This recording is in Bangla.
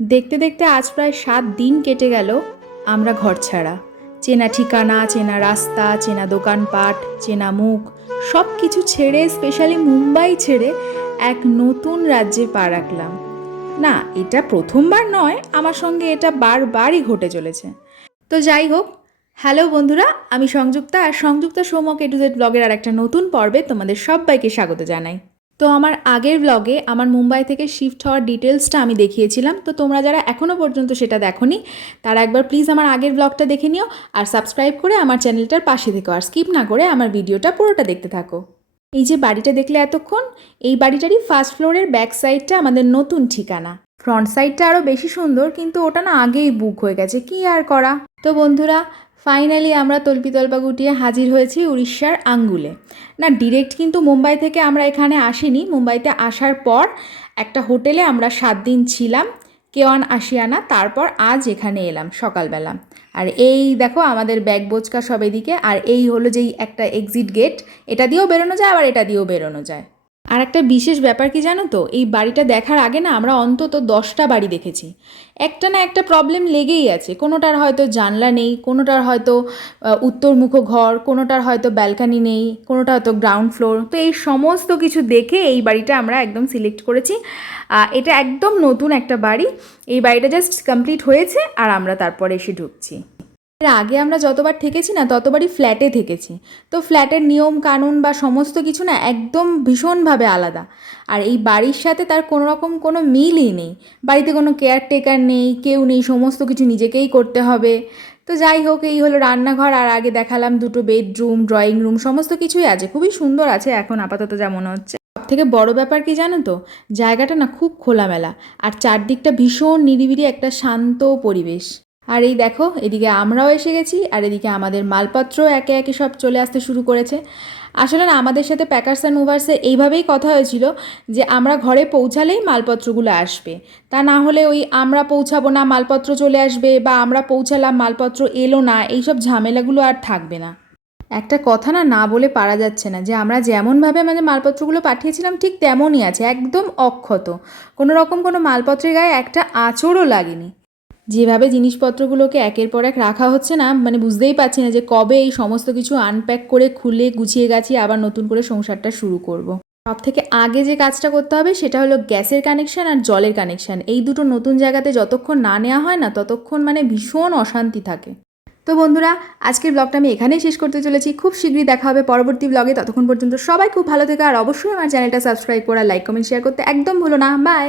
দেখতে দেখতে আজ প্রায় 7 দিন কেটে গেল আমরা ঘর ছাড়া। চেনা ঠিকানা, চেনা রাস্তা, চেনা দোকানপাট, চেনা মুখ সব কিছু ছেড়ে, স্পেশালি মুম্বাই ছেড়ে এক নতুন রাজ্যে পা রাখলাম। না, এটা প্রথমবার নয়, আমার সঙ্গে এটা বারবারই ঘটে চলেছে। তো যাই হোক, হ্যালো বন্ধুরা, আমি সংযুক্তা, আর সংযুক্তা সৌমক এ টু জেড ব্লগের আর একটা নতুন পর্বে তোমাদের সবাইকে স্বাগত জানাই। তো আমার আগের ব্লগে আমার মুম্বাই থেকে শিফট হওয়ার ডিটেলসটা আমি দেখিয়েছিলাম। তো তোমরা যারা এখনও পর্যন্ত সেটা দেখোনি, তারা একবার প্লিজ আমার আগের ব্লগটা দেখে নিও আর সাবস্ক্রাইব করে আমার চ্যানেলটার পাশে থেকো, আর স্কিপ না করে আমার ভিডিওটা পুরোটা দেখতে থাকো। এই যে বাড়িটা দেখলে এতক্ষণ, এই বাড়িটারই ফার্স্ট ফ্লোরের ব্যাক সাইডটা আমাদের নতুন ঠিকানা। ফ্রন্ট সাইডটা আরও বেশি সুন্দর, কিন্তু ওটা না আগেই বুক হয়ে গেছে, কি আর করা। তো বন্ধুরা, ফাইনালি আমরা তল্পিতল্পা গুটিয়ে হাজির হয়েছি উড়িষ্যার আঙ্গুলে। না, ডিরেক্ট কিন্তু মুম্বাই থেকে আমরা এখানে আসিনি। মুম্বাইতে আসার পর একটা হোটেলে আমরা 7 দিন ছিলাম, কেওয়ান আশিয়ানা। তারপর আজ এখানে এলাম সকালবেলা। আর এই দেখো আমাদের ব্যাগ বোচকা সব এদিকে, আর এই হলো যেই একটা এক্সিট গেট, এটা দিয়েও বেরোনো যায়, আবার এটা দিয়েও বেরোনো যায়। আর একটা বিশেষ ব্যাপার কি জানো তো, এই বাড়িটা দেখার আগে না আমরা অন্তত 10টা বাড়ি দেখেছি। একটা না একটা প্রবলেম লেগেই আছে। কোনোটার হয়তো জানলা নেই, কোনোটার হয়তো উত্তরমুখ ঘর, কোনোটার হয়তো ব্যালকানি নেই, কোনোটা হয়তো গ্রাউন্ড ফ্লোর। তো এই সমস্ত কিছু দেখে এই বাড়িটা আমরা একদম সিলেক্ট করেছি। এটা একদম নতুন একটা বাড়ি। এই বাড়িটা জাস্ট কমপ্লিট হয়েছে আর আমরা তারপরে এসে ঢুকছি। এর আগে আমরা যতবার থেকেছি না, ততবারই ফ্ল্যাটে থেকেছি। তো ফ্ল্যাটের নিয়ম কানুন বা সমস্ত কিছু না একদম ভীষণভাবে আলাদা। আর এই বাড়ির সাথে তার কোনো রকম কোনো মিলই নেই। বাড়িতে কোনো কেয়ারটেকার নেই, কেউ নেই, সমস্ত কিছু নিজেকেই করতে হবে। তো যাই হোক, এই হলো রান্নাঘর, আর আগে দেখালাম 2টো বেডরুম, ড্রয়িং রুম, সমস্ত কিছুই আছে, খুবই সুন্দর আছে এখন আপাতত যা মনে হচ্ছে। সব থেকে বড় ব্যাপার কি জানো তো, জায়গাটা না খুব খোলামেলা, আর চারদিকটা ভীষণ নিরিবিলি একটা শান্ত পরিবেশ। আর এই দেখো, এদিকে আমরাও এসে গেছি, আর এদিকে আমাদের মালপত্র একে একে সব চলে আসতে শুরু করেছে। আসলে না, আমাদের সাথে প্যাকার্স অ্যান্ড মুভার্সে এইভাবেই কথা হয়েছিল যে আমরা ঘরে পৌঁছালেই মালপত্রগুলো আসবে। তা না হলে ওই আমরা পৌঁছাবো না, মালপত্র চলে আসবে, বা আমরা পৌঁছালাম মালপত্র এলো না, এইসব ঝামেলাগুলো আর থাকবে না। একটা কথা না না বলে পারা যাচ্ছে না, যে আমরা যেমনভাবে আমাদের মালপত্রগুলো পাঠিয়েছিলাম ঠিক তেমনই আছে, একদম অক্ষত। কোনো রকম কোনো মালপত্রের গায়ে একটা আঁচড়ও লাগেনি। যেভাবে জিনিসপত্রগুলোকে একের পর এক রাখা হচ্ছে না, মানে বুঝতেই পারছি না যে কবে এই সমস্ত কিছু আনপ্যাক করে খুলে গুছিয়ে গাছিয়ে আবার নতুন করে সংসারটা শুরু করব। সব থেকে আগে যে কাজটা করতে হবে সেটা হলো গ্যাসের কানেকশান আর জলের কানেকশান। এই দুটো নতুন জায়গাতে যতক্ষণ না নেওয়া হয় না, ততক্ষণ মানে ভীষণ অশান্তি থাকে। তো বন্ধুরা, আজকের ব্লগটা আমি এখানেই শেষ করতে চলেছি। খুব শীঘ্রই দেখা হবে পরবর্তী ব্লগে। ততক্ষণ পর্যন্ত সবাই খুব ভালো থেকো, আর অবশ্যই আমার চ্যানেলটা সাবস্ক্রাইব করা, লাইক কমেন্ট শেয়ার করতে একদম ভুলো না। বাই।